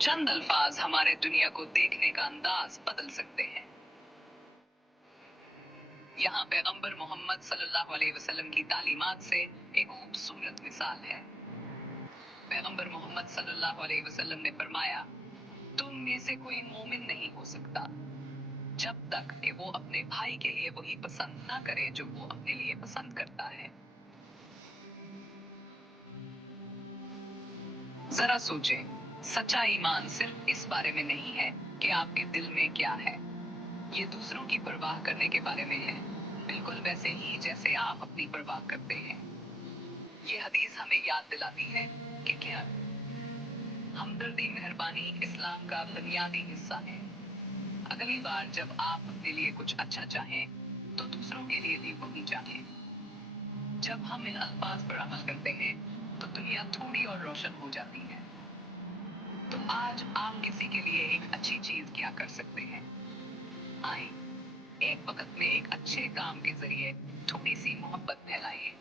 चंद अल्फाज हमारे दुनिया को देखने का अंदाज बदल सकते हैं। यहाँ पैगंबर मोहम्मद सल्लल्लाहु अलैहि वसल्लम की तालीमात से एक खूबसूरत मिसाल है। पैगंबर मोहम्मद सल्लल्लाहु अलैहि वसल्लम ने फरमाया, तुम में से कोई मोमिन नहीं हो सकता जब तक कि वो अपने भाई के लिए वही पसंद ना करे जो वो अपने लिए पसंद करता है। जरा सोचें, सच्चा ईमान सिर्फ इस बारे में नहीं है कि आपके दिल में क्या है, ये दूसरों की परवाह करने के बारे में है, बिल्कुल वैसे ही जैसे आप अपनी परवाह करते हैं। ये हदीस हमें याद दिलाती है कि क्या हमदर्दी मेहरबानी इस्लाम का बुनियादी हिस्सा है। अगली बार जब आप अपने लिए कुछ अच्छा चाहें तो दूसरों के लिए भी वही चाहें। जब हम इन अल्फाज पर अमल करते हैं तो दुनिया थोड़ी और रोशन हो जाती है। तो आज आप किसी के लिए एक अच्छी चीज क्या कर सकते हैं? आए, एक वक्त में एक अच्छे काम के जरिए थोड़ी सी मोहब्बत फैलाएं।